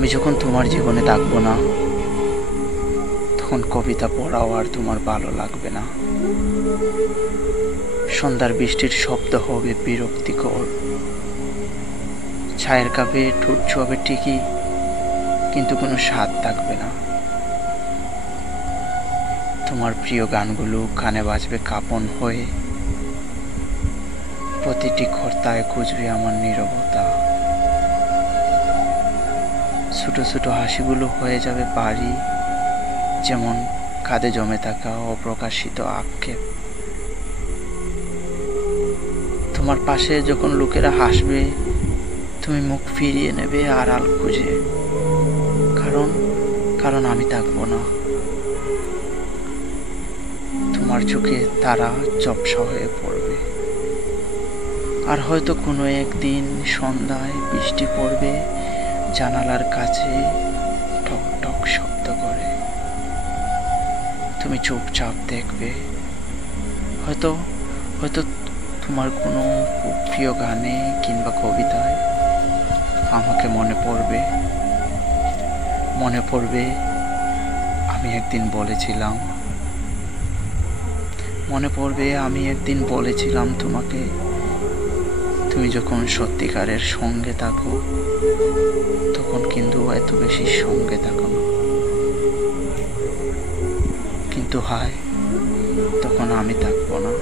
আমি যখন তোমার জীবনে থাকবো না, তখন কবিতা পড়াও আর তোমার ভালো লাগবে না। সন্ধ্যার বৃষ্টির শব্দ হবে বিরক্তিকর, চায়ের কাপে ঠোঁট ছোঁয়াবে ঠিকই, কিন্তু কোনো স্বাদ থাকবে না। তোমার প্রিয় গানগুলো কানে বাজবে কাঁপন হয়ে, প্রতিটি কর্তায় খুঁজবে আমার নীরবতা। ছোট ছোট হাসিগুলো হয়ে যাবে বাড়ি, যেমন কাঁধে জমে থাকা অপ্রকাশিত আক্ষেপ। তোমার পাশে যখন লোকেরা হাসবে, তুমি মুখ ফিরিয়ে নেবে আড়াল খুঁজে, কারণ কারণ আমি থাকবো না। তোমার চোখে তারা ঝাপসা হয়ে পড়বে, আর হয়তো কোনো একদিন সন্ধ্যায় বৃষ্টি পড়বে জানালার কাছে টক টক শব্দ করে। তুমি চুপচাপ দেখবে, হয়তো হয়তো তোমার কোনো খুব প্রিয় গানে কিংবা কবিতায় আমাকে মনে পড়বে আমি একদিন বলেছিলাম, তোমাকে, তুমি যখন সত্যিকারের সঙ্গে থাকো, তখন কিন্তু এত বেশি সঙ্গে থাকো না, কিন্তু হায়, তখন আমি থাকবো না।